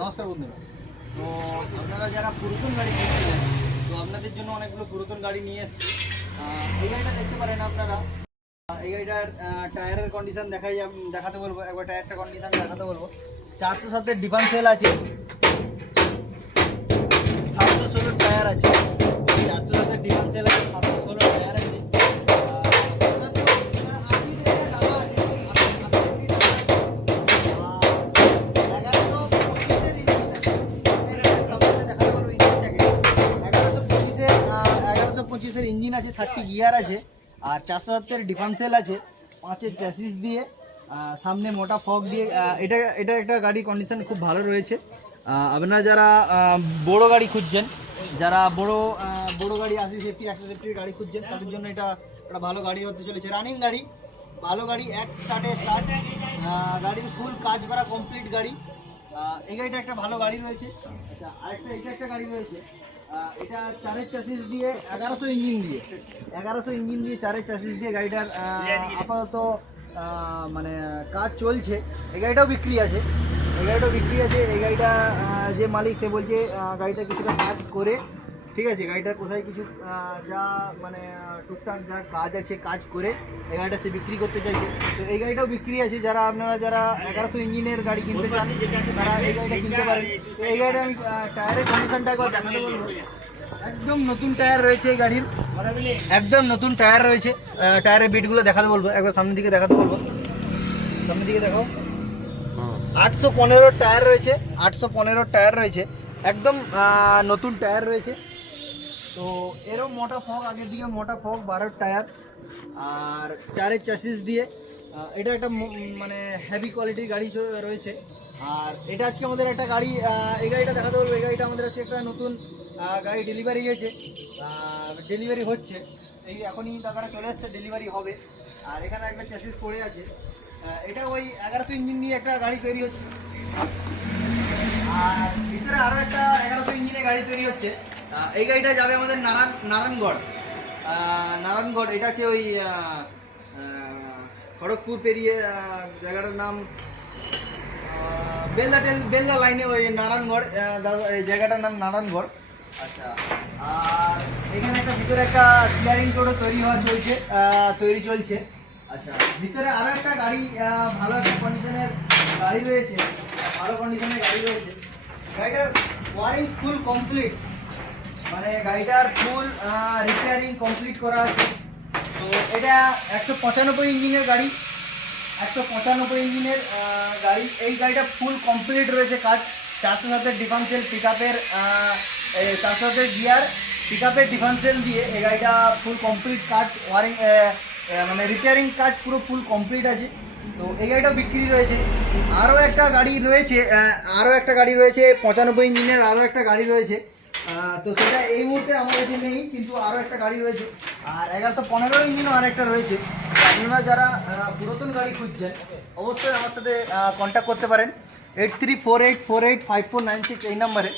নমস্কার বন্ধুরা। তো আপনারা যারা পুরাতন গাড়ি কিনছিলেন, তো আপনাদের জন্য অনেকগুলো পুরাতন গাড়ি নিয়ে এসেছি। এই গাড়িটা দেখতে পারেন আপনারা। এই গাড়িটার টায়ারের কন্ডিশন দেখাতে বলবো, একবার টায়ারটা কন্ডিশন দেখাতে বলবো। 407-এর ডিফারেন্সিয়াল আছে, 716 টায়ার আছে। 407-এর ডিফারেন্সিয়াল আছে, 716 টায়ার আছে। পঁচিশের ইঞ্জিন আছে, 30 গিয়ার আছে, আর 407-এর ডিফারেন্সিয়াল আছে, 5-এর চ্যাসিস দিয়ে, সামনে মোটা ফগ দিয়ে। এটা একটা গাড়ি কন্ডিশন খুব ভালো রয়েছে। আপনারা যারা বড় গাড়ি খুঁজছেন, যারা বড় গাড়ি 80 সেফটি 100 সেফটির গাড়ি খুঁজছেন, তাদের জন্য এটা একটা ভালো গাড়ি হতে চলেছে। রানিং গাড়ি, ভালো গাড়ি, এক স্টার্ট। গাড়ির ফুল কাজ করা কমপ্লিট গাড়ি। এই গাড়িটা একটা ভালো গাড়ি রয়েছে। আচ্ছা, আরেকটা এটা একটা গাড়ি রয়েছে। এটা 4-এর চ্যাসিস দিয়ে, 1100 ইঞ্জিন দিয়ে, 4-এর চ্যাসিস দিয়ে গাড়িটার আপাতত মানে কাজ চলছে। এই গাড়িটাও বিক্রি আছে। এই গাড়িটা যে মালিক, সে বলছে গাড়িটা কিছুটা কাজ করে, ঠিক আছে, গাড়িটার কোথায় কিছু যা মানে টুকটাক যা কাজ আছে, কাজ করে এই গাড়িটা সে বিক্রি করতে চাইছে। তো এই গাড়িটাও বিক্রি আছে। আপনারা যারা 1100 ইঞ্জিনের গাড়ি কিনতে চান, তারা এই গাড়িটা কিনতে পারেন। তো এই গাড়িটা আমি টায়ারের কন্ডিশনটা একবার দেখাতে বলবো। একদম নতুন টায়ার রয়েছে এই গাড়ির, একদম নতুন টায়ার রয়েছে। টায়ারের বিটগুলো দেখাতে বলবো, একবার সামনের দিকে দেখাতে বলবো। সামনের দিকে দেখাও। 815 টায়ার রয়েছে, 815 টায়ার রয়েছে, একদম নতুন টায়ার রয়েছে। তো এরও মোটা ফগ, আগের দিকে মোটা ফগ, 12 টায়ার, আর 4-এর চ্যাসিস দিয়ে। এটা একটা মানে হেভি কোয়ালিটির গাড়ি রয়েছে। আর এটা আজকে আমাদের একটা গাড়ি, এই গাড়িটা দেখাতে বলবো। এই গাড়িটা আমাদের আছে একটা নতুন গাড়ি ডেলিভারি হয়েছে, ডেলিভারি হচ্ছে। এই এখনই দাদারা চলে এসছে, ডেলিভারি হবে। আর এখানে একটা চ্যাসিস পড়ে আছে। এটা ওই 1100 ইঞ্জিন দিয়ে একটা গাড়ি তৈরি হচ্ছে। আর ভিতরে আরও একটা 1100 ইঞ্জিনের গাড়ি তৈরি হচ্ছে। এই গাড়িটা যাবে আমাদের নারায়ণগড়। এটা আছে ওই খড়গপুর পেরিয়ে, জায়গাটার নাম বেলদা লাইনে, ওই নারায়ণগড়। দাদা, এই জায়গাটার নাম নারায়ণগড়। আচ্ছা, আর এখানে একটা ভিতরে একটা স্টিয়ারিং টোটো তৈরি চলছে। আচ্ছা, ভিতরে আরও একটা গাড়ি, ভালো একটা কন্ডিশনের গাড়ি রয়েছে, গাড়িটার ওয়ারিং ফুল কমপ্লিট, মানে গাড়িটার ফুল রিপেয়ারিং কমপ্লিট করা আছে। তো এটা 195 ইঞ্জিনের গাড়ি, 195 ইঞ্জিনের গাড়ি। এই গাড়িটা ফুল কমপ্লিট রয়েছে কাজ। 407-এর ডিফারেন্সিয়াল পিকআপের, 407-এর গিয়ার, পিকআপের ডিফারেন্সিয়াল দিয়ে এই গাড়িটা ফুল কমপ্লিট কাজ, ওয়ারিং মানে রিপেয়ারিং কাজ পুরো ফুল কমপ্লিট আছে। তো এই গাড়িটাও বিক্রি রয়েছে। আরও একটা গাড়ি রয়েছে, 95 ইঞ্জিনের আরও একটা গাড়ি রয়েছে। তো সেটা এই মুহূর্তে আমার কাছে নেই, কিন্তু আরও একটা গাড়ি রয়েছে। আর 1115 ইঞ্জিনও আরেকটা রয়েছে। আপনারা যারা পুরাতন গাড়ি খুঁজছেন, অবশ্যই আমার সাথে কন্ট্যাক্ট করতে পারেন 8348485496 এই নাম্বারে।